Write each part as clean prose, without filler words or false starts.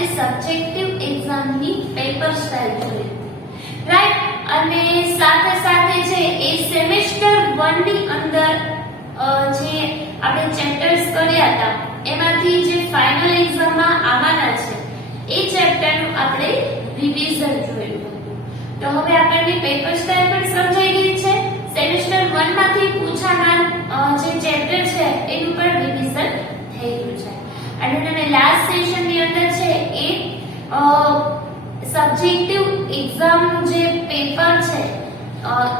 આપણે સબ્જેક્ટિવ એક્ઝામની paper style જોઈ, રાઈટ? અને સાથે સાથે છે એ સેમેસ્ટર 1 ની અંદર જે આપણે ચેપ્ટર્સ કર્યા હતા એમાંથી જે ફાઇનલ એક્ઝામમાં આવવાના છે એ ચેપ્ટરનું આપણે રિવિઝન જોયું હતું. તો હવે આપણને પેપર સ્ટાઇલ પણ સમજાઈ ગઈ છે. સેમેસ્ટર 1 માંથી પૂછાનાર જે ચેપ્ટર છે એનું પણ રિવિઝન થઈ ગયું છે. અને તમે લાસ્ટ સેશન ની અંદર છે એ સબ્જેક્ટિવ એક્ઝામ જે પેપર છે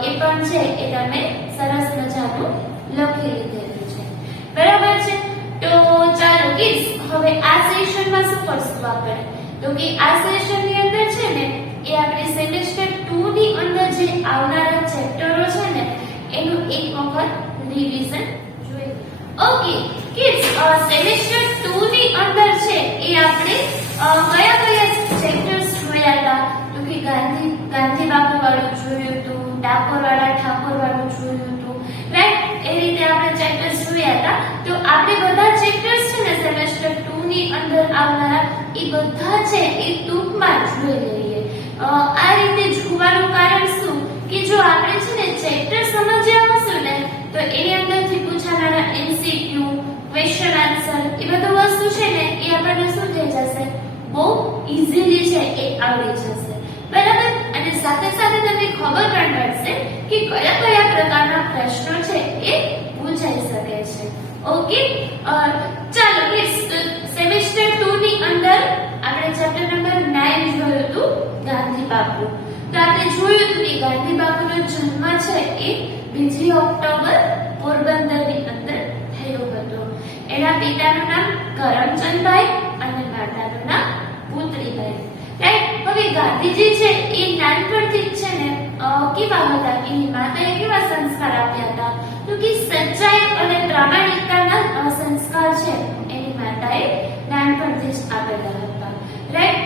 એ પણ છે એ તમે સરસ મજાનું લખી લીધેલું છે, બરાબર છે? તો ચાલો કિડ્સ, હવે આ સેશનમાં શું કરશું આપણે? તો કે આ સેશન ની અંદર છે ને એ આપણે સેમેસ્ટર 2 ની અંદર જે આવનારા ચેપ્ટરો છે ને એનું એક વખત રિવિઝન જોઈએ. ઓકે કિડ્સ, સેમેસ્ટર 2 ની અંદર છે એ આપણે કયા કયા ચેપ્ટર્સ જોયા હતા? તો કે ગાંધી બાપુ વાળું જોયું હતું, ઠાકોર વાળું જોયું હતું, રાઈટ? એ રીતે આપણે ચેપ્ટર્સ જોયા હતા. તો આપણે બધા ચેપ્ટર્સ છે ને સેમેસ્ટર 2 ની અંદર આવનારા એ બધા છે એ ટૂંકમાં જોઈ લઈએ. આ રીતે જોવાનું કારણ શું કે જો આપણે છે ને ચેપ્ટર સમજ્યા હશું ને તો એની અંદરથી પૂછાનારા MCQ, ક્વેશ્ચન આન્સર એ બધું વસ્તુ છે ને એ આપણને શું થઈ જશે? બહુ ઈઝીલી છે એ આવડી જશે, બરાબર? અને સાથે સાથે તમને ખબર પણ પડશે કે કયા કયા પ્રકારના પ્રશ્નો છે એ પૂછાઈ શકે છે. ઓકે, ચાલો સેમેસ્ટર 2 ની અંદર આપણે ચેપ્ટર નંબર 9 જોયું હતું ગાંધી બાપુ. તો આપણે જોયું હતું કે ગાંધી બાપુનો જન્મ છે એ 2 ઓક્ટોબર પોરબંદર ની અંદર થયો હતો. એના પિતાનું નામ કરમચંદભાઈ અને માતાનું નામ પુત્રીબાઈ, રાઈટ? હવે ગાંધીજી છે એ નાનપણથી જ છે ને કેવા હતા? એની માતાએ કેવા સંસ્કાર આપ્યા હતા? તો કે સચ્ચાઈ અને પ્રામાણિકતાના સંસ્કાર છે એની માતાએ નાનપણથી જ આપેલા હતા, રાઈટ?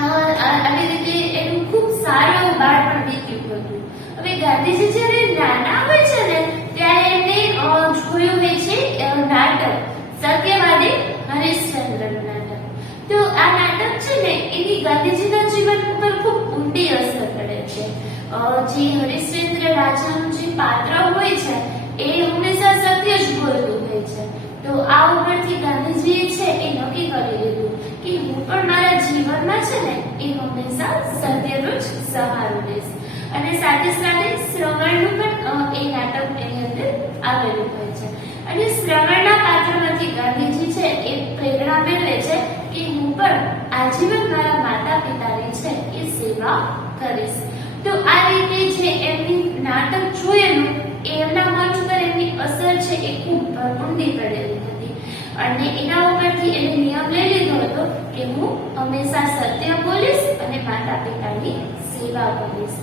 આવી રીતે એનું ખૂબ સારું એવું બાળપણ વીત્યું હતું. હવે ગાંધીજી જ્યારે નાના હોય છે ને ત્યારે એમને જોયું હોય છે નાટક સત્યવાદી હરિશ્ચંદ્રનું નાટક. તો આ નાટક છે ને એની ગાંધીજીના જીવન ઉપર ખૂબ ઊંડી અસર કરે છે. જે હરિશ્ચંદ્ર રાજાનું જે પાત્ર હોય છે એ હંમેશા સત્ય જ બોલતું હોય છે. તો આ ઉપરથી ગાંધીજીએ છે એ નક્કી કરી લીધું કે હું પણ મારા જીવનમાં છે ને એ હંમેશા સત્યનો જ સહારો લઈશ. અને સાથે સાથે શ્રવણનું પણ એ નાટક એની અંદર આવેલું હોય છે. અને શ્રવણના પાત્રમાંથી ગાંધીજી છે એ પ્રેરણા મેળવે છે કે હું પણ આજીવન મારા માતા પિતાની છે એ સેવા કરીશ. તો આ રીતે જે એમની નાટક જોયેલું એમના મન ઉપર એમની અસર છે એ ખૂબ ઊંડી પડેલી હતી. અને એના ઉપરથી એને નિયમ લઈ લીધો હતો કે હું હંમેશા સત્ય બોલીશ અને માતા પિતાની સેવા કરીશ.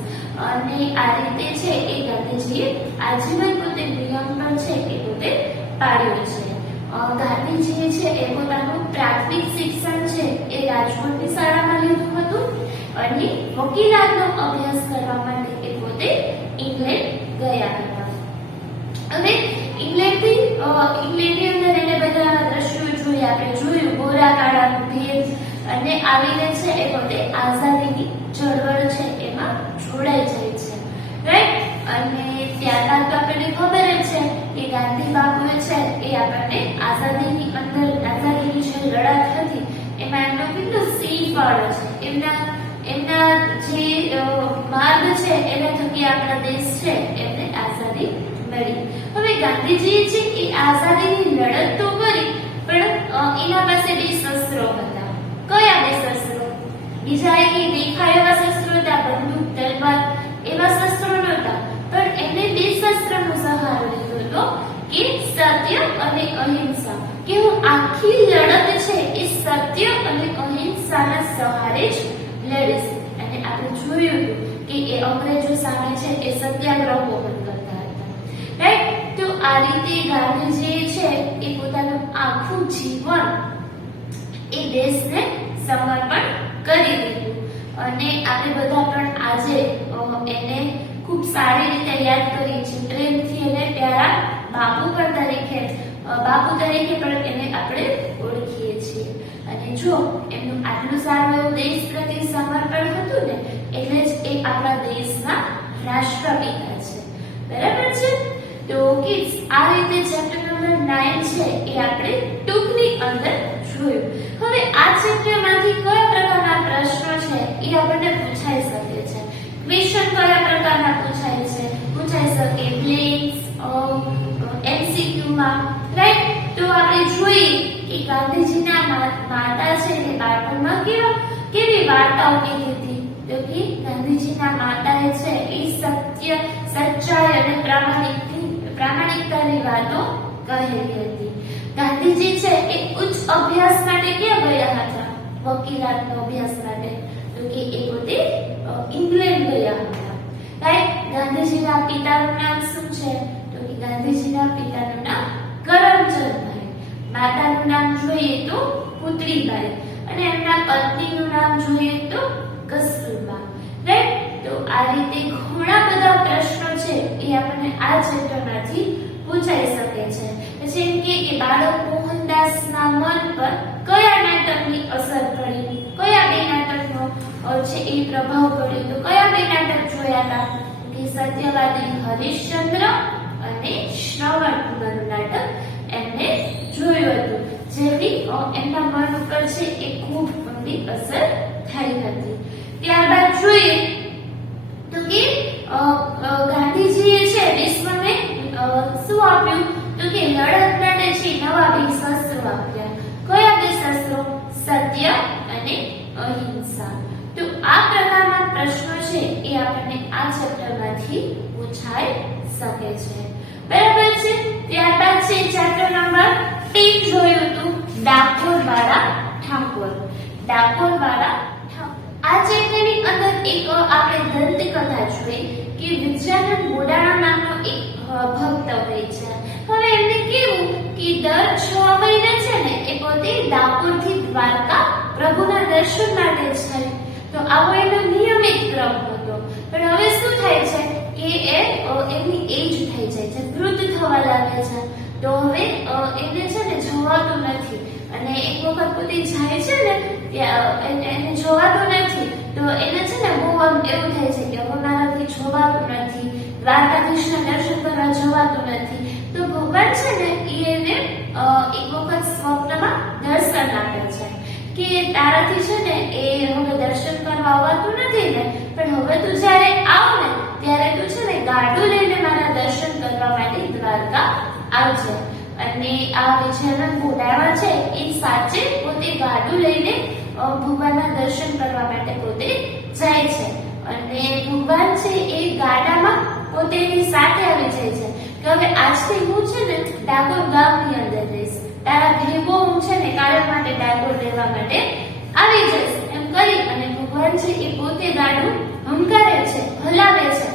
અને આ રીતે છે એ ગાંધીજીએ આજીવન પોતે નિયમ પણ છે એ પોતે પાડ્યો છે. ગાંધીજીએ છે એ પોતાનું પ્રાથમિક શિક્ષણ છે એ રાજકોટની શાળામાં લીધું હતું અને વકીલાતનો અભ્યાસ કરવા માટે એ પોતે ઇંગ્લેન્ડ ગયા હતા. હવે ઇંગ્લેન્ડની અંદર એને બધા દ્રશ્યો જોયા, આપણે જોયું ગોરા કાળાનું ભેદ, અને આવીને છે એ પોતે આઝાદીની ચળવળ છે એમાં જોડાઈ જાય છે, રાઈટ? અને ત્યારબાદ તો આપણને ખબર જ છે કે ગાંધી બાપુએ છે એ આપણને આઝાદીની જે લડત હતી એમાં એમનો કેટલો સિંહ ફાળો છે. એમના જે માર્ગ છે એના થકી આપણા દેશ છે એમને આઝાદી મળી. હવે ગાંધીજી છે એ આઝાદીની લડત તો કરી પણ એના પાસે 2 શસ્ત્રો હતા. કયા 2 શસ્ત્રો? બીજા એ દેખાય એવા શસ્ત્રો હતા, બંદૂક, તલવાર એવા શસ્ત્રો નહોતા, પણ એમને 2 શસ્ત્રનો સહારો લીધો હતો કે સત્ય અને અહિંસા. કે હું આખી લડત છે એ સત્ય અને અહિંસાના સહારે જ લડીશ. અને આપણે જોયું કે એ અંગ્રેજો સામે છે એ સત્યાગ્રહો પણ કરતા હતા, રાઈટ? તો આ રીતે ગાંધીજી છે એ પોતાનું આખું જીવન એ દેશને સમર્પણ કરી દીધું. અને આપણે બધા પણ આજે એને ખૂબ સારી રીતે યાદ કરીએ છીએ. પ્રેમથી એને પ્યારા બાપુ તરીકે પણ એને આપણે ઓળખીએ છીએ. અને જો એમનું આટલું સારું એવું દેશ પ્રત્યે સમર્પણ હતું ને એટલે જ એ આપણા દેશના રાષ્ટ્રપિતા છે. બરાબર છે? તો કિડ્સ આ રીતે ચેપ્ટર નંબર 9 છે એ આપણે ટૂંકની અંદર જોયું. હવે આ ચેપ્ટરમાંથી કયા પ્રકારના પ્રશ્નો છે એ આપણને પૂછાઈ શકે છે. ક્વેશ્ચન કયા પ્રકારના પૂછાઈ શકે બ્લેન્ક્સ MCQ માં, રાઈટ? તો આપણે જોઈએ કે ગાંધીજીના માતા છે તે બાળપણમાં કેવી વાર્તાઓ કહેતી હતી. તો કે ગાંધીજીના માતાએ છે એ સત્ય, સચ્ચાઈ અને પ્રામાણિકતાની વાતો કહેલી હતી. ગાંધીજી છે એ ઉચ્ચ અભ્યાસ માટે ક્યાં ગયા હતા? વકીલાતનો અભ્યાસ માટે. તો કે એ પોતે ઇંગ્લેન્ડ ગયા હતા. રાઈટ? ગાંધીજીના પિતાનું નામ શું છે? તો કે ગાંધીજીના પિતાનું નામ કરમચંદભાઈ. માતાનું નામ જોઈએ તો પુતળીબાઈ અને એમના પત્નીનું નામ જોઈએ તો કસ્તુરબા. રાઈટ? તો આ રીતે ઘણા બધા પ્રશ્નો છે એ આપણને આ ચેપ્ટરમાંથી પૂછાઈ શકે છે. પછી એમ કે બાળક મોહનદાસના મન પર કયા નાટકની અસર પડી? કયા બે નાટકનો છે એ પ્રભાવ પડ્યો? તો કયા બે નાટક જોયા હતા? કે સત્યવાદી હરિશ્ચંદ્ર અને શ્રવણકુમારનું નાટક એમને જોયું હતું, જેની એમના મન ઉપર છે એ ખૂબ ઊંડી અસર થઈ હતી. ત્યારબાદ જોઈએ તો કે ગાંધીજીએ છે વિશ્વને શું આપ્યું? તો કે લડત માટે છે નવા બે શસ્ત્રો આપ્યા. કયા બે શસ્ત્રો? સત્ય અને અહિંસા. તો આ પ્રકારના પ્રશ્નો છે એ આપણને આ ચેપ્ટરમાંથી પૂછાઈ શકે છે. બરાબર છે? ત્યારબાદ છે ચેપ્ટર નંબર 10 જોયું હતું ડાકોરવાળા ઠાકોર. આ ચેપ્ટરની અંદર એક આપણે દંતકથા જોઈ કે વિદ્યાનંદ બોડાણા નામનો એક ભક્ત હોય છે. હવે એમને કેવું કે દર 6 મહિને છે ને એ પોતે ડાકોરથી દ્વારકા પ્રભુના દર્શન માટે જાય. તો આવો એનો નિયમિત ક્રમ હતો. પણ હવે શું થાય છે કે એમની એજ થઈ જાય છે, વૃદ્ધ થવા લાગે છે. તો હવે એમને છે ને જવાતું નથી અને એક વખત પોતે જાય છે ને ત્યાં એને જોવાતું નથી. તો એને છે ને બહુ આમ એવું થાય છે કે હવે મારાથી જોવાતું નથી, દ્વારકાધીશના દર્શન કરવા જવાતું નથી. તો ભગવાન છે ને એને એક વખત સ્વપ્નમાં દર્શન આપે છે કે તારાથી છે ને એ હવે દર્શન કરવા આવવાતું નથી ને, પણ હવે તું જ્યારે આવ ને ત્યારે તું છે ને ગાડું લઈને મારા દર્શન કરવા માટે દ્વારકા આવજે. અને આ વિજયાનંદ બોડાણા છે એ સાચે પોતે ગાડું લઈને ભગવાનના દર્શન કરવા માટે પોતે જાય છે. અને ભગવાન છે એ ગાડામાં પોતેની સાથે આવી જાય છે કે હવે આજથી હું છે ને ડાકોર ગામની અંદર રહીશ, તારા ભેગો હું છે ને કાયમ માટે ડાકોર રહેવા માટે આવી જઈશ એમ કરી અને ભગવાન છે એ પોતે ગાડું હંકારે છે, હલાવે છે.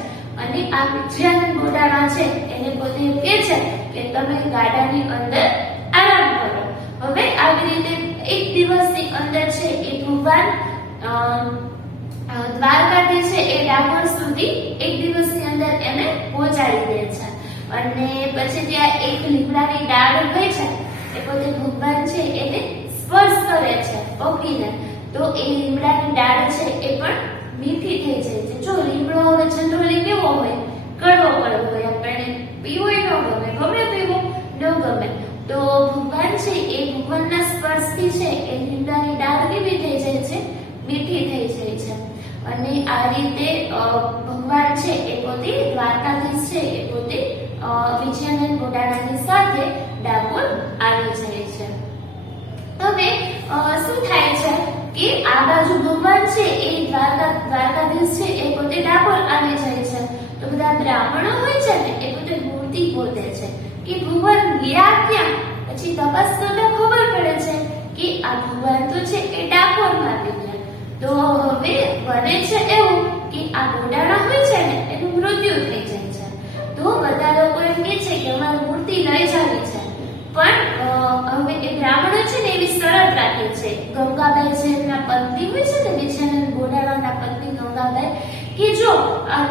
અને આ વિજયાનંદ બોડાણા છે એને પોતે એમ કહે છે કે તમે ગાડાની અંદર આરામ કરો. હવે આવી રીતે એક દિવસની અંદર છે એ ભગવાન દ્વારકાથી છે એ ડાકોર સુધી એક દિવસની અંદર એને પહોંચાડી દે છે. અને પછી ત્યાં એક લીમડાની ડાળ હોય છે એ પોતે ભગવાન છે એને સ્પર્શ કરે છે પકડીને. તો એ લીમડાની ડાળ છે એ પણ મીઠી થઈ જાય છે. જો લીમડો હવે જનરલી કેવો હોય? કડવો હોય, આપણને પીવો ન ગમે પીવો ન ગમે. તો ભગવાન છે એ ભગવાનના સ્પર્શથી છે એ લીમડાની ડાળ કેવી થઈ જાય છે? મીઠી થઈ જાય છે. અને આ રીતે ભગવાન છે એ પોતે દ્વારકાધીશ છે એ પોતે વિજયાનંદ બોડાણાની સાથે ડાકોર આવી જાય છે. હવે શું થાય છે કે આ બાજુ ભગવાન છે એ દ્વારકાધીશ છે એ પોતે ડાકોર આવી જાય છે. તો બધા બ્રાહ્મણો હોય છે ને એ પોતે મૂર્તિ ગોતે છે કે ભગવાન ગયા ક્યાં. પછી તપાસ કરતા ખબર પડે છે કે આ ભગવાન તો છે એ ડાકોરમાં આવી ગયા. તો હવે બને છે એવું કે આ બોડાણા હોય છે ને એનું મૃત્યુ થઈ જાય છે. તો બધા લોકો એમ કહે છે કે અમારે મૂર્તિ લઈ જવી છે. પણ હવે એ બ્રાહ્મણો છે ને એવી શરત રાખે છે. ગંગાબાઈ છે એમના પત્ની હોય છે ને વિજયાનંદ બોડાણાના પત્ની ગંગાબાઈ કે જો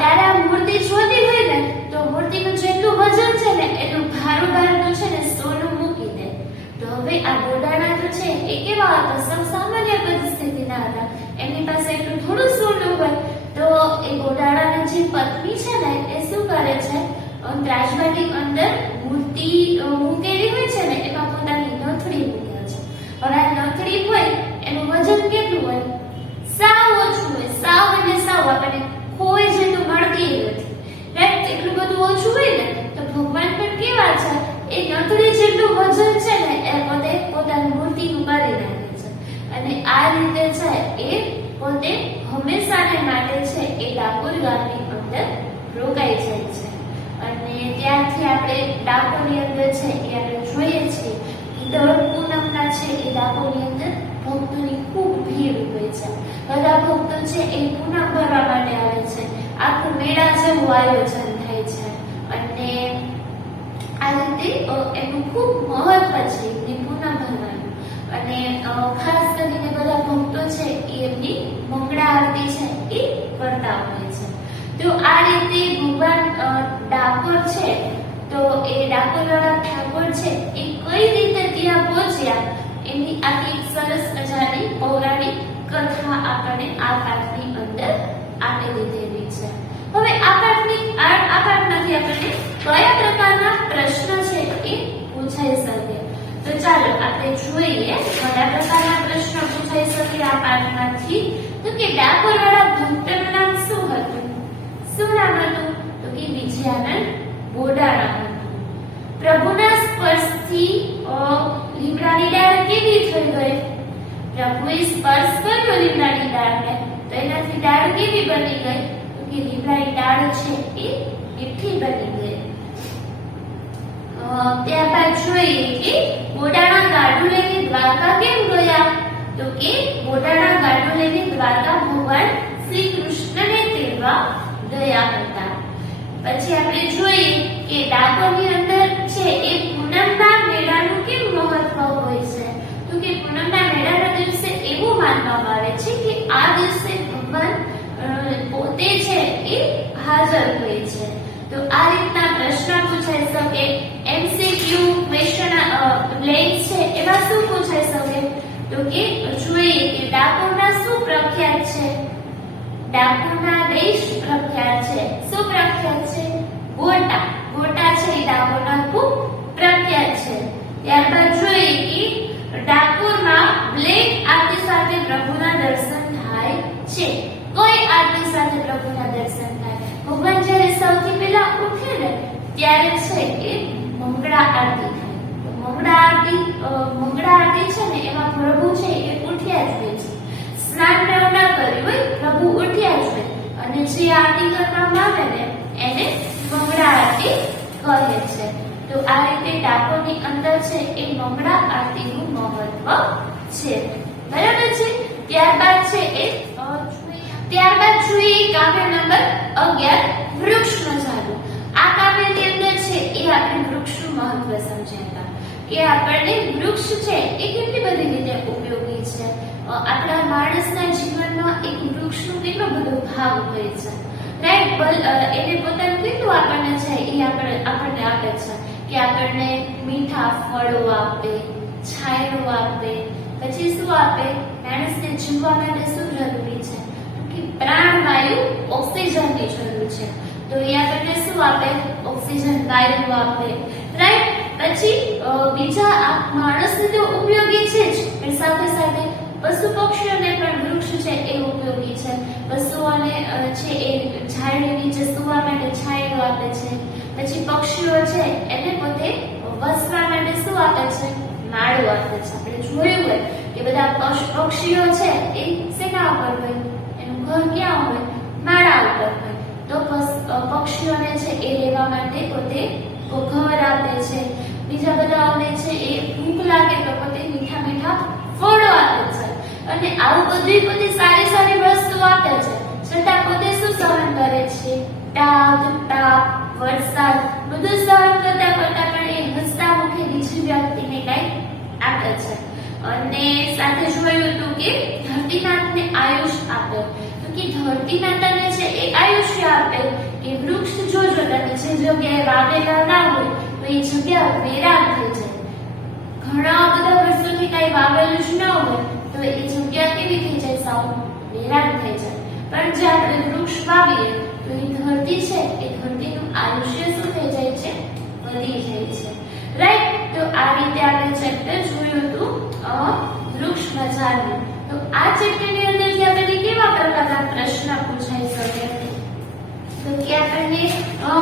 તારે આ મૂર્તિ જોતી હોય ને તો મૂર્તિનું જેટલું વજન છે ને એટલું ભારું છે ને સોનું મૂકી દે. તો હવે આ બોડાણા તો છે છે એ કેવા હતા? સૌ સામાન્ય પરિસ્થિતિના હતા. એમની પાસે એટલું થોડું સોનું હોય તો એ ઘોડાળાની જે પત્ની છે ને એ શું કરે છે? ત્રાજવાની અંદર મૂર્તિ મૂકેલી હોય છે ને એમાં પોતાની નથડી મૂકે છે. હવે આ નથડી હોય એનું વજન કેટલું હોય? સાવ ઓછું હોય. સાવ એટલે સાવ આપણને કોઈ જેટલું મળતી નથી, રાઈટ? એટલું બધું ઓછું હોય ને તો ભગવાન પણ કેવા છે? એ નથડી જેટલું વજન છે ને એ પોતે પોતાની મૂર્તિનું કરી નાખે છે. અને આ રીતે છે એ પોતે હંમેશાને માટે છે એ ડાકોર ગામની અંદર રોકાઈ જાય છે. અને ત્યારથી આપણે ડાકોરની અંદર છે એ આપણે જોઈએ છીએ દર પૂનમના છે એ ડાકોરની અંદર ભક્તોની ખૂબ ભીડ હોય છે. બધા ભક્તો છે એ પૂનમ ભરવા માટે આવે છે. આખું મેળા જેવું આયોજન થાય છે. અને આ રીતે એનું ખૂબ મહત્વ છે એમની પૂનમ ભરવાનું. અને ખાસ કરીને બધા ભક્તો છે એ એમની મંગળા આરતી છે એ કરતા હોય છે. તો આ રીતે ભગવાન ડાકોર છે તો એ ડાકોરવાળા ઠાકોર છે એ કઈ રીતે ત્યાં પહોંચ્યા એની આખી સરસ મજાની પૌરાણિક કથા આપણને આ પાઠની અંદર આપી દીધેલી છે. હવે આ પાઠમાંથી આપણને કયા પ્રકારના પ્રશ્ન છે એ પૂછાઈ શકે? તો ચાલો આપણે જોઈએ કયા પ્રકારના પ્રશ્ન પૂછાઈ શકે આ પાઠમાંથી. તો કે ડાકોરવાળા ભક્તનું નામ શું હતું? શું નામ હતું? તો કે વિજયાનંદ બોડાળા હતું. પ્રભુના સ્પર્શથી લીમડાની ડાળ કેવી થઈ ગઈ? પ્રભુએ સ્પર્શ કર્યો લીમડાની ડાળને તો એનાથી ડાળ કેવી બની ગઈ? તો કે લીમડાની ડાળ છે એ મીઠી બની ગઈ. ત્યારબાદ જોઈએ કે બોડાળા ગાડું લઈને દ્વારકા કેમ ગયા? તો કે બોડાળા ગાડું લઈને દ્વારકા ભગવાન શ્રી કૃષ્ણને તેડવા ગયા હતા. પછી આપણે જોઈએ કે ડાકોરની અંદર છે એ પૂનમના મેળાનું કેમ મહત્વ હોય છે? તો કે પૂનમના મેળાના દિવસે એવું માનવામાં આવે છે કે આ દિવસે ભગવાન પોતે છે એ હાજર હોય છે. તો આ રીતના પ્રશ્ન પૂછાઈ શકે. MCQ ક્વેશ્ચન બ્લેન્ક છે એમાં શું પૂછાઈ શકે? તો કે જોઈએ કે ડાકોરના શું પ્રખ્યાત છે? ડાકોરના દેશ પ્રખ્યાત છે. શું પ્રખ્યાત છે? ગોટા. ગોટા છે એ ડાકોરના ખૂબ પ્રખ્યાત છે. ત્યારબાદ જોઈએ કે ડાકોરમાં બ્લેક આરતી સાથે પ્રભુના દર્શન થાય છે. કઈ આરતી સાથે પ્રભુના દર્શન થાય? ભગવાન જ્યારે સૌથી પહેલા ઉઠે ને ત્યારે છે એ મંગળા આરતી થાય. તો મંગળા આરતી છે ને એમાં પ્રભુ છે એ ઉઠ્યા જ હોય છે. સ્નાન ન કર્યું હોય, પ્રભુ ઉઠ્યા જ હોય અને જે આરતી કરવામાં આવે ને એને મંગળા આરતી કહે છે. તો આ રીતે ડાકોરની અંદર છે એ મંગળા આરતીનું મહત્વ છે. બરાબર છે. ત્યારબાદ છે એ જોઈએ કાવ્ય નંબર 11 વૃક્ષનો જાદુ. આ કાવ્યની અંદર છે એ આપણે વૃક્ષનું મહત્વ સમજ્યા કે આપણને વૃક્ષ છે એ કેટલી બધી રીતે ઉપયોગી છે. આપણા માણસના જીવનમાં એક વૃક્ષનો કેટલો બધો ભાગ હોય છે, રાઈટ? એને પોતાનું કેટલું આપણને છે એ આપણને આપે છે કે આપણને મીઠા ફળો આપે, છાંયો આપે, પછી શું આપે? માણસને જીવવા માટે શું જરૂરી છે? કે પ્રાણવાયુ ઓક્સિજનની જરૂર છે. તો એ આપણને શું આપે? ઓક્સિજન વાયુ આપે, રાઈટ? પછી બીજા માણસને તો ઉપયોગી છે જ, પણ સાથે સાથે પશુ પક્ષીઓને પણ વૃક્ષ છે એ ઉપયોગી છે. પશુઓને છે એ ઝાડની નીચે સૂવા માટે છાંયો આપે છે. પછી પક્ષીઓ છે એને પોતે વસવા માટે શું આપે છે? માળો આપે છે. આપણે જોયું હોય કે બધા પક્ષીઓ છે એ શેના ઉપર હોય? એનું ઘર ક્યાં હોય? માળા ઉપર હોય. તો પક્ષીઓને છે એ રહેવા માટે પોતે ઘર આપે છે. બીજા બધાઓને છે એ ભૂખ લાગે તો પોતે મીઠા મીઠા ફળો આપે છે. અને આવું બધી પોતે સારી સારી વસ્તુ આપે છે, છતાં પોતે શું સહન કરે છે? તાપ, વરસાદ બધું સહન કરતા કરતા પણ એ હસતા મુખે બીજી વ્યક્તિને કઈ આપે છે. અને સાથે જોયું હતું કે ધરતીનાથને આયુષ આપે. તો કે ધરતીનાથને છે એ આયુષ્ય આપે કે વૃક્ષ જોજો તમે જે જગ્યાએ વાવેલા ના હોય તો એ જગ્યા વેરાન થઈ જાય. ઘણા બધા વર્ષોથી કઈ કઈ વાવેલું જ ન હોય તો એ જગ્યા કેવી થઈ જાય, સાવ વેરાન થઈ જાય. પણ જે આપણે વૃક્ષ વાવીએ તો એ ધરતી છે એ ધરતીનું આયુષ્ય શું થઈ જાય છે, વધી જાય છે. રાઈટ. તો આ રીતે આપણે ચેપ્ટર જોયું હતું વૃક્ષ મજાનું. તો આ ચેપ્ટરની અંદરથી આપણને કેવા પ્રકારના પ્રશ્ન પૂછાઈ શકે, તો કે આપણને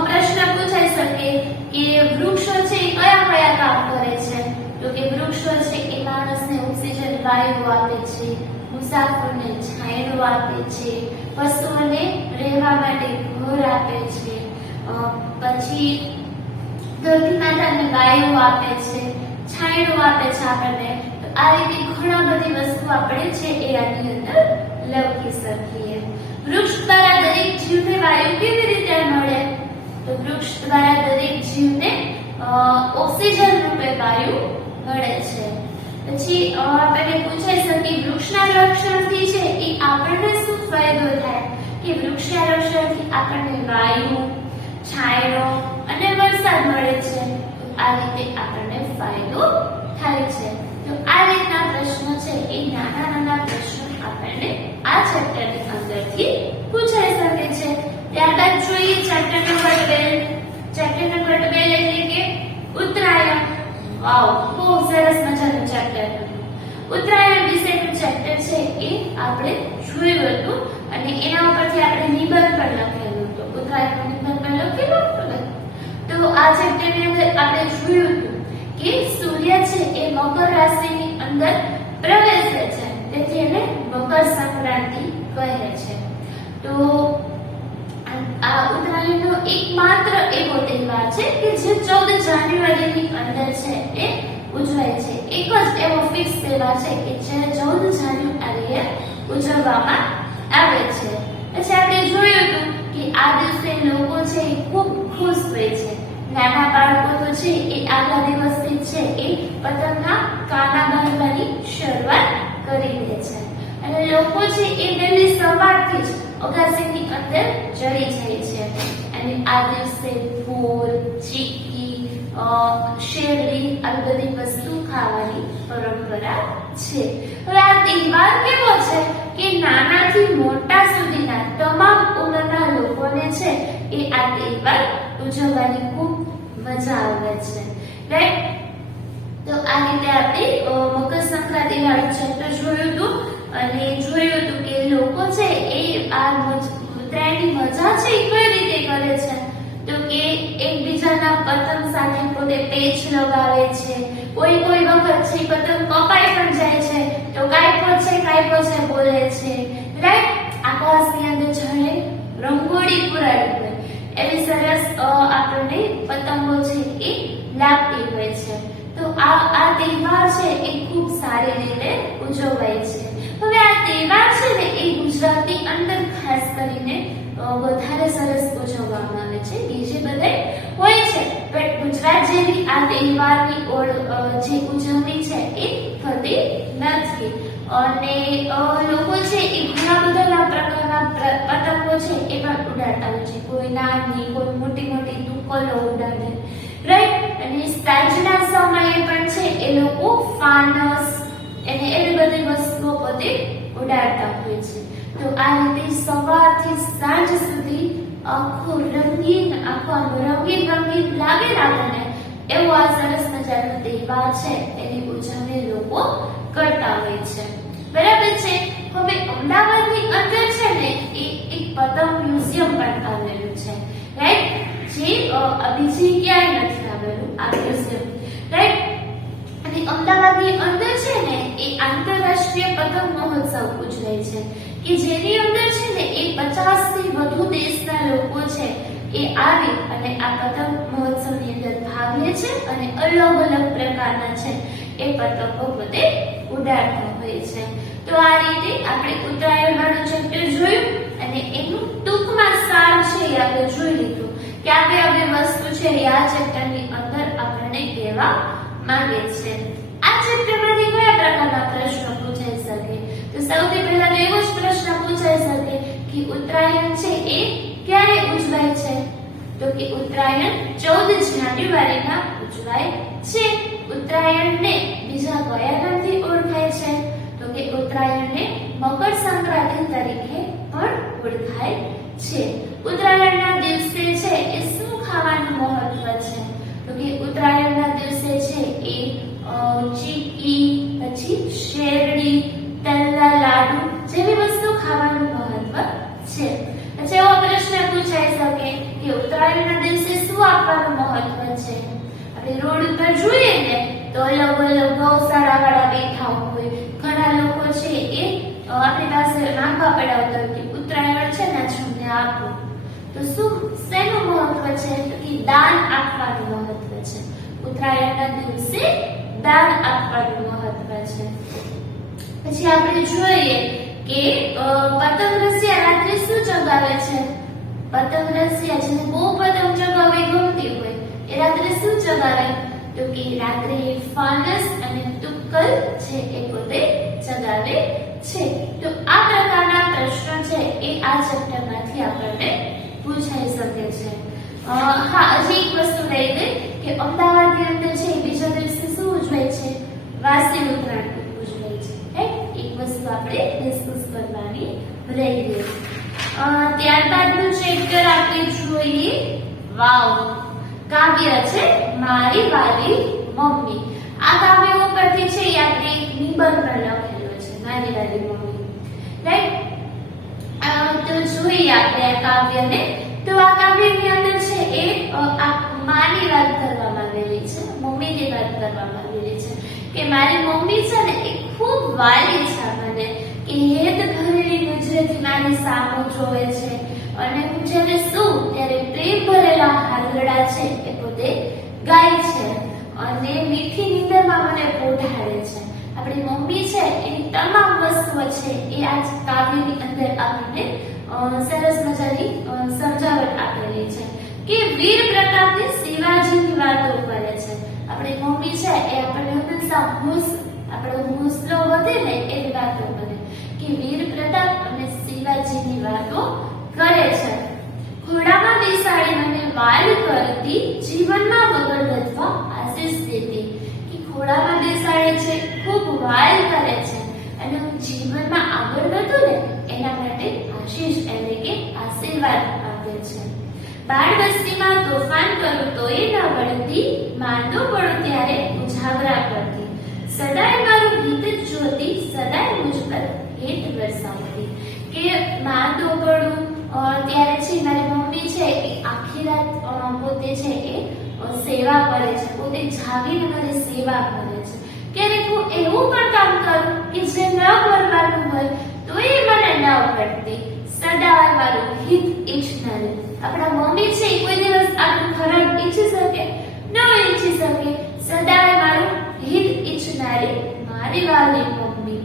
પ્રશ્ન પૂછાઈ શકે કે વૃક્ષો છે એ કયા કયા કામ કરે છે. તો કે વૃક્ષો છે એ માણસને ઓક્સિજન વાયુ આપે છે, મુસાફરોને છાંયડો આપે છે, પશુઓને રહેવા માટે ઘર આપે છે, પછી ધરતી માતાને વાયુ આપે છે, છાંયડો આપે છે આપણને. તો આ રીતે ઘણા બધી વસ્તુ આપણે છે એ આની અંદર લખી શકીએ. વૃક્ષ દ્વારા દરેક જીવને વાયુ કેવી રીતે મળે, તો વૃક્ષ દ્વારા દરેક જીવને ઓક્સિજન રૂપે વાયુ મળે છે. પછી આપણને પૂછાઈ શકે વૃક્ષના રક્ષણથી છે એ આપણને શું ફાયદો થાય, કે વૃક્ષના રક્ષણથી આપણને વાયુ, છાંયડો અને વરસાદ મળે છે. તો આ રીતે આપણને ફાયદો થાય છે. તો આ રીતના પ્રશ્નો છે એ નાના નાના પ્રશ્નો આપણને આ ચેપ્ટરની અંદરથી પૂછાઈ શકે છે. ત્યારબાદ જોઈએ ચેપ્ટર નંબર 12. ચેપ્ટર નંબર 12 એટલે કે ઉત્તરાયણ. વાવ, બહુ સરસ મજાનું ચેપ્ટર હતું. ઉત્તરાયણ વિશેનું ચેપ્ટર છે એ આપણે જોયું હતું અને એના ઉપરથી આપણે નિબંધ પણ લખેલું હતું. ઉત્તરાયણનો નિબંધ પણ લખેલો હતો. તો આ ચેપ્ટરની અંદર આપણે જોયું હતું કે સૂર્ય છે એ મકર રાશિની અંદર પ્રવેશે છે, તેથી એને મકર સંક્રાંતિ કહે છે. તો આ ઉત્તરાયણનો એકમાત્ર એવો તહેવાર છે કે જે 14 જાન્યુઆરીની અંદર છે એ ઉજવાય છે. એક જ એવો ફિક્સ તહેવાર છે કે જે 14 જાન્યુઆરીએ ઉજવવામાં આવે છે. પછી આપણે જોયું હતું કે આ દિવસે લોકો છે એ ખૂબ ખુશ હોય છે. નાના બાળકો તો છે એ આગલા દિવસથી છે એ પતંગના કાના બાંધવાની શરૂઆત કરી દે છે અને લોકો છે એ વહેલી સવારથી જ અગાસીની અંદર ચડી જાય છે અને આ દિવસે ફૂલ, ચીક્કી, શેરડી આવી બધી વસ્તુ ખાવાની પરંપરા છે. હવે આ તહેવાર કેવો છે કે નાનાથી મોટા સુધીના તમામ ઉંમરના લોકોને છે એ આ તહેવાર ઉજવવાની ખૂબ મજા આવે છે. રાઈટ. તો આ રીતે આપણે મકર સંક્રાંતિ વાળું ચેપ્ટર જોયું હતું અને જોયું હતું કે લોકો છે એ આ ઉત્તરાયણની મજા છે એ કઈ રીતે કરે છે, તો કે એકબીજાના પતંગ સાથે પોતે પેચ લગાવે છે. કોઈ કોઈ વખત છે પતંગ કપાઈ પણ જાય છે તો કાયપો છે બોલે છે. રાઈટ. આકાશની અંદર જાણે રંગોળી પુરાડી હોય એવી સરસ આપણને પતંગો છે એ લાગતી હોય છે. તો આ તહેવાર છે એ ખૂબ સારી રીતે ઉજવાય છે. હવે આ તહેવાર છે ને એ ગુજરાતની અંદર ખાસ કરીને વધારે સરસ ઉજવવામાં આવે છે. બીજે બધે હોય છે પણ ગુજરાત જેવી આ તહેવારની જે ઉજવણી છે એ થતી નથી અને લોકો છે એ ઘણા બધા પ્રકારના પતંગો છે એ પણ ઉડાડતા હોય છે. કોઈ નાની, કોઈ મોટી મોટી તુક્કલો ઉડાડે. રાઈટ. અને સાંજના સમયે પણ છે એ લોકો ફાનસ અને એવી બધી વસ્તુઓ પોતે ઉડાડતા હોય છે. તો આ રીતે સવારથી સાંજ સુધી આખું રંગીન લાગે આપણને એવો આ સરસ મજાનો તહેવાર છે એની ઉજવણી લોકો કરતા હોય છે. બરાબર છે. હવે અમદાવાદની અંદર છે ને એ એક પતંગ મ્યુઝિયમ પણ આવેલું છે. રાઈટ. જે બીજી ક્યાંય નથી આવેલું આ મ્યુઝિયમ. રાઈટ. અને અમદાવાદની અંદર છે ને એ આંતરરાષ્ટ્રીય પતંગ મહોત્સવ ઉજવાય છે કે જેની અંદર છે ને એ 50 થી વધુ દેશના લોકો છે એ આવી અને આ પતંગ મહોત્સવની અંદર ભાગ લે છે અને અલગ અલગ પ્રકારના છે એ પતંગો પોતે ઉડાડતા હોય છે. તો આ રીતે આપણે ઉત્તરાયણ વાળું ચેપ્ટર જોયું અને એનું ટૂંકમાં સાર છે એ આપણે જોઈ લીધું કે આપણે વસ્તુ છે એ આ ચેપ્ટરની અંદર આપણને કહેવા માંગે છે. આ ચેપ્ટરમાંથી કયા પ્રકારના પ્રશ્નો પૂછાઈ શકે, તો સૌથી પહેલા તો એવો જ પ્રશ્ન પૂછાઈ શકે કે ઉત્તરાયણ છે એ ક્યારે ઉજવાય છે, તો કે ઉત્તરાયણ 14 જાન્યુઆરીના ઉજવાય છે. ઉત્તરાયણને બીજા કયા નામથી કે ઉત્તરાયણને મકર સંક્રાંતિ તરીકે પણ ઓળખાય છે. ઉત્તરાયણના દિવસે છે એ શું ખાવાનું મહત્વ છે? તો કે ઉત્તરાયણના દિવસે છે એ ચીકી, પછી શેરડી, તલના લાડુ જેવી વસ્તુ ખાવાનું મહત્વ છે. પછી એવો પ્રશ્ન પૂછાઈ શકે કે ઉત્તરાયણના દિવસે શું આપવાનું મહત્વ છે? આપણે રોડ ઉપર જોઈએ ને તો અલગ અલગ ગૌશાળા વાળા બેઠા હોય, ઘણા લોકો છે એ આપણી પાસે માંગવા પડાવતા હોય કે ઉત્તરાયણ છે ને તમને આપો. તો શું શેનું મહત્વ છે? તો કે દાન આપવાનું મહત્વ છે. ઉત્તરાયણના દિવસે દાન આપવાનું મહત્વ છે. પછી આપણે જોઈએ કે પતંગ રસિયા રાત્રે શું ચગાવે છે? પતંગ રસિયા જેને બહુ પતંગ ચગાવવી ગમતી હોય એ રાત્રે શું ચગાવે? તો કે રાત્રે ફાનસ અને તુક્કલ છે એ પોતે ચગાવે છે. તો આ પ્રકારના પ્રશ્નો છે એ આ ચેપ્ટરમાંથી આપણને પૂછાઈ શકે છે. હજી એક વસ્તુ રહી ગઈ કે અમદાવાદની અંદર છે બીજા દિવસે શું ઉજવાય છે? વાસી ઉત્તરાયણ ઉજવાય છે. એક વસ્તુ આપણે ડિસ્કસ કરવાની રહી ગઈ. ત્યારબાદનું ચેપ્ટર આપણે જોઈએ વાવ. કાવ્ય છે મારી વાલી મમ્મી. આ કાવ્ય ઉપરથી છે એ આપણે એક નિબંધ પણ લખેલો છે, મારી વાલી મમ્મી. રાઈટ? તો જોઈએ આપણે આ કાવ્યને. તો આ કાવ્યની અંદર છે એ માની વાત કરવામાં આવેલી છે, મમ્મીની વાત કરવામાં આવેલી છે કે મારી મમ્મી છે ને એ ખૂબ વાલી છે મને, કે હેત ભરેલી નજરેથી મારી સામો જોવે છે અને હું જ્યારે સૂઉં ત્યારે પ્રેમ ભરેલા હાલરડા છે એ પોતે ગાય છે અને મીઠી નીંદરમાં મને પોઢાડે છે. આપણી મમ્મી છે એની તમામ વસ્તુઓ છે એ આ કાવ્યની અંદર આપણને સરસ મજાની સમજાવટ આપેલી છે કે વીર પ્રતાપની શિવાજીની વાતો કરે છે. આપણી મમ્મી છે એ આપણને હંમેશા આપણો હોંસલો વધે ને એવી વાતો કરે કે વીર પ્રતાપ અને શિવાજીની વાતો કરે છે. ઘોડામાં બેસાડી મને વાલ કરતી, જીવનમાં વગર વધવા આશીષ દેતી. કે ઘોડામાં બેસાડે છે, ખૂબ વાલ કરે છે અને હું જીવનમાં આગળ વધું ને એના માટે આશીષ એટલે કે આશીર્વાદ આપે છે. બાળ વસ્તીમાં તોફાન કરું તોય ન વળતી, માંદો પડું ત્યારે ઉજાગરા કરતી. સદાય મારું હિત જોતી, સદાય મુજ પર હેત વરસાવતી. કે માંદો પડું ત્યારે છે મારી મમ્મી છે એ આખી રાત પોતે છે એ સેવા કરે છે, પોતે જાગીને મારી સેવા કરે છે. ક્યારેક હું એવું પણ કામ કરું કે જે ન કરવાનું હોય તો એ મને ન કરતી, સદાય મારું હિત ઈચ્છનારી. આપણા મમ્મી છે કોઈ દિવસ આપણું ખરાબ ઈચ્છી શકે? ન ઈચ્છી શકે. સદાય મારું હિત ઈચ્છનારી મારી વાલી મમ્મી,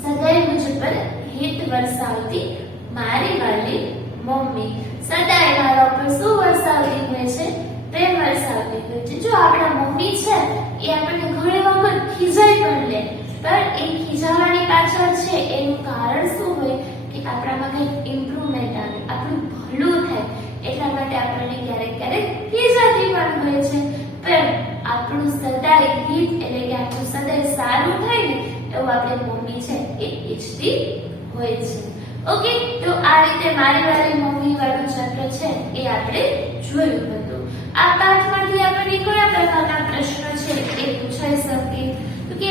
સદાય મુझ પર હિત વરસાવતી મારી વાલી મમ્મી. સદાય મારા ઉપર શું વરસાવતી હોય છે? પ્રેમ વરસાવતી હોય છે. જો આપણા મમ્મી છે એ આપણને ઘણી વખત ખીજાઈ પણ લે, પણ એ ખીજાવાની પાછળ છે એનું કારણ શું હોય કે આપણામાં કંઈક ઇમ્પ્રુવમેન્ટ આવે, આપણું ભલું થાય એટલા માટે આપણને ક્યારેક ક્યારેક ખીજાતી પણ હોય છે. પણ આપણું સદાય હિત એટલે કે આપણું સદાય સારું થાય ને એવું આપણે મમ્મી છે એ ઈચ્છતી હોય છે. ઓકે, તો આ રીતે મારી વાલી મમ્મી વાળું ચેપ્ટર છે એ આપણે જોયું હતું. આ પાઠમાંથી આપણને કયા પ્રકારના પ્રશ્નો છે એ પૂછાઈ શકે? તો કે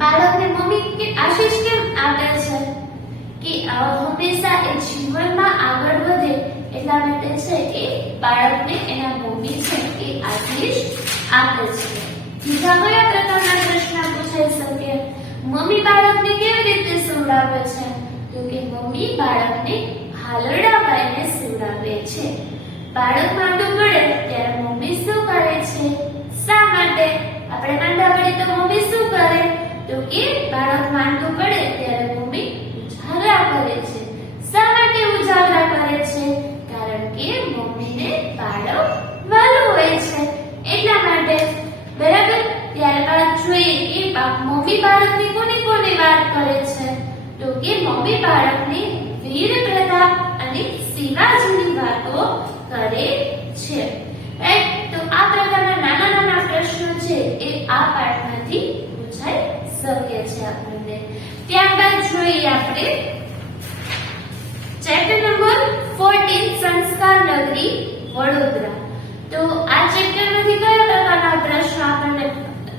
બાળકને મમ્મી કે આશીષ કેમ આપે છે? કે હંમેશા એ જીવનમાં આગળ વધે એટલા માટે છે એ બાળકને એના મમ્મી છે એ આશીષ આપે છે. બીજા કયા પ્રકારના પ્રશ્ન પૂછાઈ શકે? મમ્મી બાળકને કેવી રીતે સુવડાવે છે? તો કે મમ્મી બાળકને હાલરડા પાઈને સુવડાવે છે. બાળક માંદું પડે ત્યારે મમ્મી શું કરે છે? શા માટે? આપણે માંદા પડીએ તો મમ્મી શું કરે? તો કે બાળક માંદું પડે ત્યારે મમ્મી ઉજાગરા કરે છે. શા માટે ઉજાગરા કરે છે? કારણ કે મમ્મીને બાળક વાલું હોય છે એટલા માટે. બરાબર? ત્યારબાદ જોઈએ કે મમ્મી બાળકની કોની વાત કરે છે? તો કે મમ્મી બાળકની વીર પ્રતાપ અને શિવાજીની વાતો કરે છે. રાઈટ? તો આ પ્રકારના નાના નાના પ્રશ્નો છે એ આ પાઠમાંથી પૂછાય જોઈએ આપણે ચેપ્ટર નંબર 14 સંસ્કાર નગરી વડોદરા. તો આ ચેપ્ટર માંથી કયા પ્રકારના પ્રશ્નો આપણને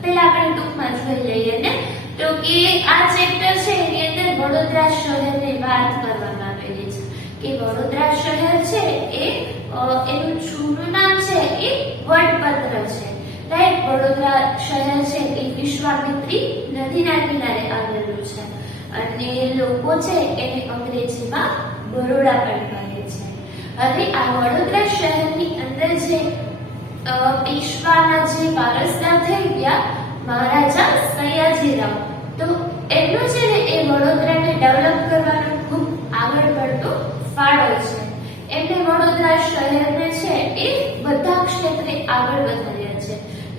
પહેલા આપણે ટૂંકમાં જોઈ લઈએ ને. તો કે આ ચેપ્ટર છે એની અંદર વડોદરા શહેરની વાત કરવામાં આવેલી છે કે વડોદરા શહેર છે એ એનું જૂનું નામ છે એ વડપત્ર છે. રાઈટ. વડોદરા શહેર છે એ વિશ્વામિત્રી નદીના કિનારે આવેલું છે અને લોકો છે એને અંગ્રેજીમાં બરોડા પણ કહે છે. હવે આ વડોદરા શહેરની અંદર જે પેશવાના જે વારસદાર થઈ ગયા મહારાજા સયાજીરાવ, તો એમનો છે ને એ વડોદરાને ડેવલપ કરવાનો ખૂબ આગળ પડતો ફાળો છે. એમને વડોદરા શહેરને છે એ બધા ક્ષેત્રે આગળ વધાર્યા છે.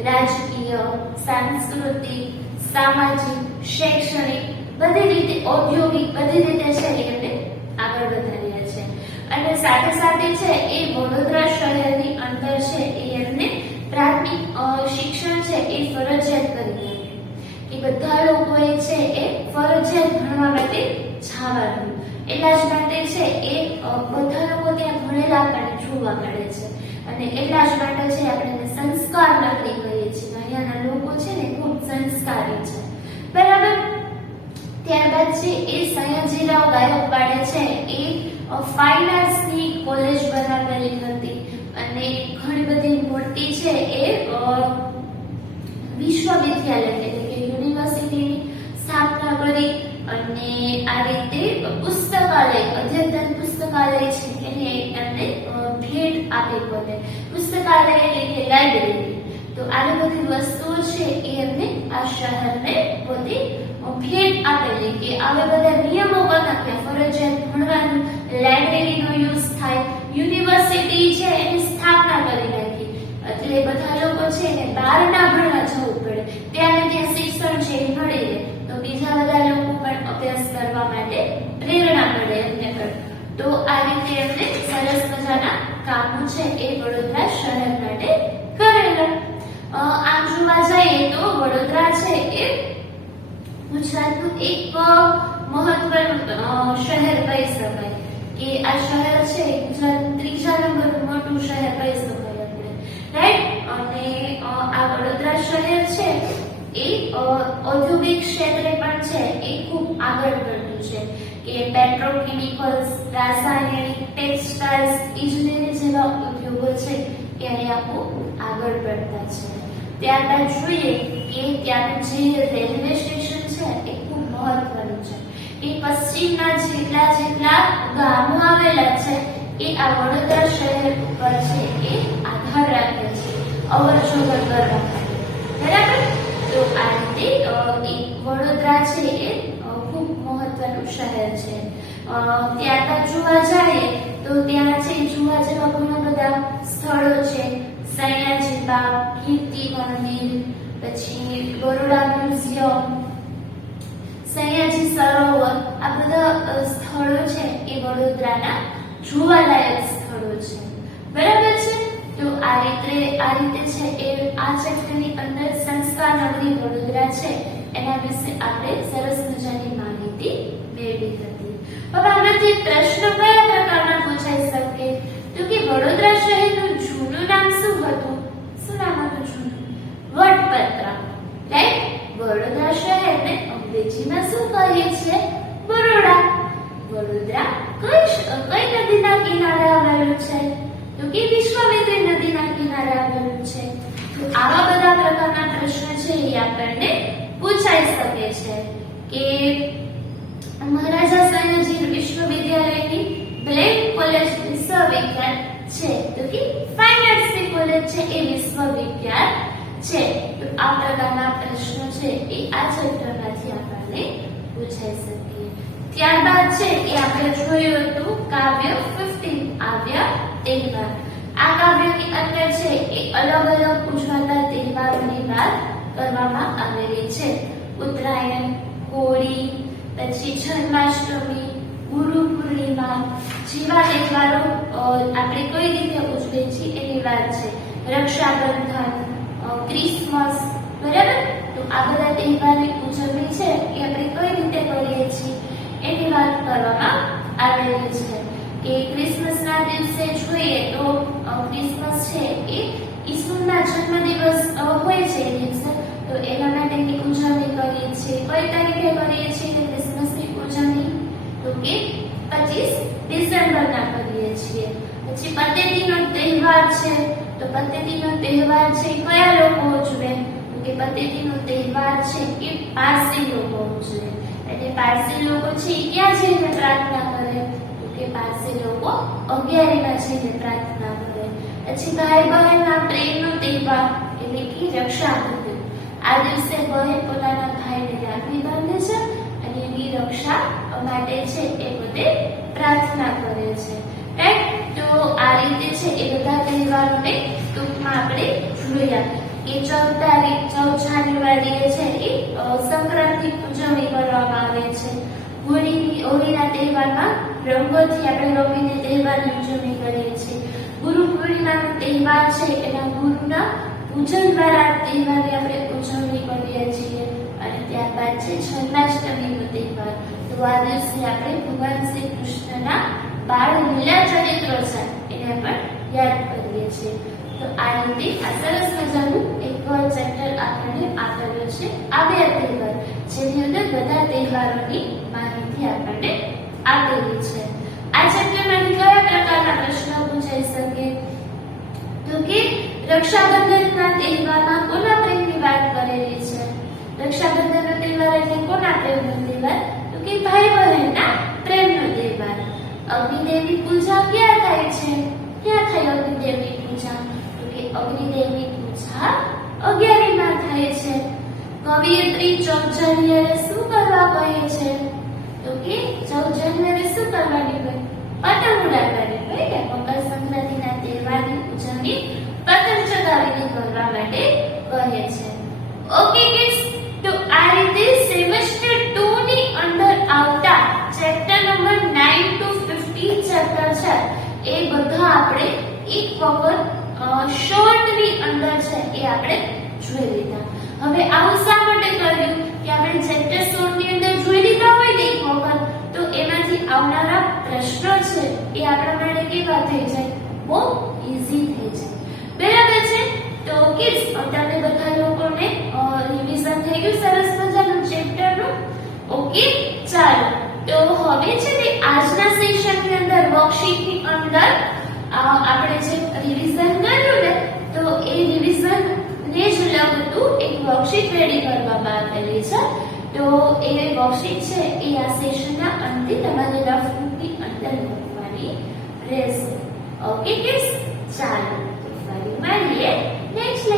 રાજકીય, સાંસ્કૃતિક, સામાજિક, શૈક્ષણિક, બધી રીતે ઔદ્યોગિક, બધી રીતે છે એમને આગળ વધાર્યા છે. અને સાથે સાથે છે એ વડોદરા શહેરની અંદર છે એ એમને પ્રાથમિક શિક્ષણ છે એ ફરજિયાત કરી નાખ્યું કે બધા લોકોએ છે એ ફરજિયાત ભણવા માટે જવાનું. એટલા જ માટે છે એ બધા લોકો ત્યાં ભણેલા આપણને જોવા મળે છે અને એટલા જ માટે છે આપણે સંસ્કાર નગરી કહીએ છીએ. અહીંયાના લોકો છે ને ખૂબ સંસ્કારી છે. બરાબર. ત્યારબાદ છે એ સયાજીરાવ ગાયકવાડે છે એ ફાઇન આર્ટ્સની કોલેજ બનાવેલી હતી અને ઘણી બધી મોટી છે એ વિશ્વવિદ્યાલય એટલે કે યુનિવર્સિટીની સ્થાપના કરી અને આ રીતે પુસ્તકાલય, અદ્યતન પુસ્તકાલય છે એને એમને ભેટ આપી પોતે. પુસ્તકાલય એટલે કે લાઇબ્રેરી. તો આવી બધી વસ્તુઓ છે એ એમને આ શહેરને પોતે ભેટ આપેલી કે આવા બધા નિયમો બનાવ્યા. ફરજિયાત ભણવાનું, લાઇબ્રેરીનો યુઝ થાય, યુનિવર્સિટી છે એની સ્થાપના કરી નાખી. એટલે બધા લોકો છે ને બહાર ના ભણવા જવું પડે, ત્યાં શિક્ષણ છે એ મળી રહે તો બીજા બધા લોકો પણ અભ્યાસ કરવા માટે પ્રેરણા મળે એમને પણ. તો આ રીતે એમને સરસ મજાના કામો છે એ વડોદરા શહેર માટે કરેલા. આમ જોવા જઈએ તો વડોદરા છે એ ગુજરાતનું એક મહત્વનું શહેર કહી શકાય કે આ શહેર છે ગુજરાતનું ત્રીજા નંબરનું મોટું શહેર કહી શકાય આપણે. રાઈટ. અને આ વડોદરા શહેર છે એ ઔદ્યોગિક ક્ષેત્રે પણ છે એ ખૂબ આગળ પડતું છે કે પેટ્રોકેમિકલ્સ, રાસાયણિક, ટેક્સટાઇલ્સ, ઇજનેરી જેવા ઉદ્યોગો છે એ અહીંયા ખૂબ આગળ પડતા છે. ત્યારબાદ જોઈએ કે ત્યાંનું જે રેલવે સ્ટેશન છે એ ખૂબ મહત્વનું છે. એ પશ્ચિમના જેટલા ગામો આવેલા છે એ આ વડોદરા શહેર ઉપર છે એ આધાર રાખે છે અવર જવર કરવા માટે. બરાબર. તો આ રીતે વડોદરા છે એ ખૂબ મહત્વનું શહેર છે. ત્યારબાદ જોવા જઈએ તો ત્યાં છે જોવા જેવા ઘણા બધા સ્થળો છે. સયાજી બાગ, કીર્તિ મંદિર, પછી બરોડા મ્યુઝિયમ, સયાજી સરોવર, આ બધા સ્થળો છે એ વડોદરાના જોવાલાયક સ્થળો છે. બરાબર છે. તો આ રીતે છે એ આ ચેપ્ટરની અંદર સંસ્કાર નગરી વડોદરા છે એના વિશે આપણે સરસ મજાની માહિતી મેળવી હતી. હવે આમાંથી પ્રશ્ન કયા પ્રકારના પૂછાઈ શકે? તો કે વડોદરા શહેરનું જૂનું નામ શું હતું? શું નામ હતું જૂનું? વડપત્ર. રાઈટ. વડોદરા શહેરને અંગ્રેજીમાં શું કહીએ છીએ? બરોડા. વડોદરા કઈ નદીના કિનારે આવેલું છે? તો કે વિશ્વામિત્રી નદીના કિનારે આવેલું છે. તો આવા બધા પ્રકારના પ્રશ્ન છે એ આપણને પૂછાઈ શકે છે કે મહારાજા સયાજી વિશ્વવિદ્યાલયની બ્લેક કોલેજ વિશ્વવિખ્યાત છે તો કે ફાઇન આર્ટ્સની કોલેજ છે એ વિશ્વવિખ્યાત છે. તો આ પ્રકારના પ્રશ્નો છે એ આ ચેપ્ટરમાંથી આપણને પૂછાઈ શકે. ત્યારબાદ છે એ આપણે જોયું હતું કાવ્ય 15 આવ્યા તહેવાર. આ કાવ્યની અંદર છે એ અલગ અલગ ઉજવાતા તહેવારોની વાત કરવામાં આવેલી છે. ઉત્તરાયણ, હોળી, પછી જન્માષ્ટમી, ગુરુ પૂર્ણિમા જેવા તહેવારો આપણે કઈ રીતે ઉજવીએ છીએ એની વાત છે. રક્ષાબંધન, ક્રિસમસ. બરાબર. તો આ બધા તહેવારોની ઉજવણી છે એ આપણે કઈ રીતે કરીએ છીએ એની વાત કરવામાં આવેલી છે કે ક્રિસમસના દિવસે જોઈએ તો ક્રિસમસ છે એ ઈસુના જન્મદિવસ હોય છે એ દિવસે, તો એના માટેની ઉજવણી કરીએ છીએ. કઈ તારીખે કરીએ છીએ ક્રિસમસની ઉજવણી? તો કે 25 ડિસેમ્બરના કરીએ છીએ. પછી પતેતીનો તહેવાર છે, તો પતેતીનો તહેવાર છે કયા લોકો ઉજવે? તો કે પતેતીનો તહેવાર છે એ પારસી લોકો ઉજવે. એટલે પારસી લોકો છે એ ક્યાં જઈને પ્રાર્થના કરે? તો કે પારસી લોકો અગિયારીમાં જઈને પ્રાર્થના કરે. પછી ભાઈ બહેનના પ્રેમનો તહેવાર એટલે કે રક્ષાબંધન. આ દિવસે બહેન પોતાના ભાઈને રાખડી બાંધે છે અને એની રક્ષા માટે છે એ બધે પ્રાર્થના કરે છે. રાઈટ? તો આ રીતે છે એ બધા તહેવારોને ટૂંકમાં આપણે જોયા કે 14 જાન્યુઆરીએ છે એ સંક્રાંતિ ઉજવણી કરવામાં આવે છે. હોળીના તહેવારમાં રંગોથી આપણે રમીને તહેવારની ઉજવણી કરીએ છીએ. ગુરુ પૂર્ણિમાનો તહેવાર છે એના ગુરુના પૂજન દ્વારા તહેવારની આપણે ઉજવણી કરીએ છીએ. અને ત્યારબાદ છે જન્માષ્ટમીનો તહેવાર. તો આ દિવસે આપણે ભગવાન શ્રી કૃષ્ણના બાળ લીલા ચરિત્રો છે એને પણ યાદ કરીએ છીએ. તો આ રીતે આ સરસ મજાનું એક ચેપ્ટર આપણને આપેલું છે. આ બે તહેવાર જેની અંદર બધા તહેવારોની માહિતી આપણને આપેલી છે. આ ચેપ્ટરમાંથી કયા પ્રકારના પ્રશ્નો પૂછાઈ શકે? તો કે રક્ષાબંધનના તહેવારમાં કોના પ્રેમની વાત કરેલી છે? રક્ષાબંધનનો તહેવાર એટલે કોના પ્રેમનો તહેવાર? તો કે ભાઈ બહેનના પ્રેમનો તહેવાર. અગ્નિદેવની પૂજા ક્યાં થાય છે? ક્યાં થાય અગ્નિદેવની પૂજા? તો કે અગ્નિદેવની પૂજા અગિયારીમાં થાય છે. કવિયત્રી 14 જાન્યુઆરીએ શું કરવા કહે છે? તો કે 14 જાન્યુઆરીએ શું કરવાની હોય? પતંગ ઉડાડવાની હોય કે મકર સંક્રાંતિના તહેવારની ઉજવણી પતંગ ચગાવીને કરવા માટે કહે છે. ઓકે કિડ્સ, તો આ રીતે સેમેસ્ટર 2 ની અંદર આવતા ચેપ્ટર નંબર 9 to 15 ચેપ્ટર છે એ બધા આપણે એક વખત શોર્ટની અંદર છે એ આપણે જોઈ લીધા. હવે આવું શા માટે કર્યું કે આપણે ચેપ્ટર 16 ની અંદર જોઈ લીધા હોય ને એક વખત, તો એમાંથી આવનારા પ્રશ્નો છે એ આપણા માટે કેવા થઈ જાય? બહુ ઈઝી થઈ જાય. બરાબર છે? તો કિડ્સ, તમને બધા લોકોને રિવિઝન થઈ ગયું સરસ મજાનું ચેપ્ટરનું? ઓકે, ચાલો. તો હવે છે ને આજના સેશનની અંદર વર્કશીટની અંદર આપણે જે રિવિઝન કર્યું ને, તો એ રિવિઝન ને જ લગતું એક વર્કશીટ રેડી કરવામાં આવેલી છે. તો એ વર્કશીટ છે એ આ સેશનના અંતે તમારે રફ બુકની અંદર લખવાની રહેશે. ઓકે કિડ્સ, ચાલો તો ફરી મળીએ નેક્સ્ટ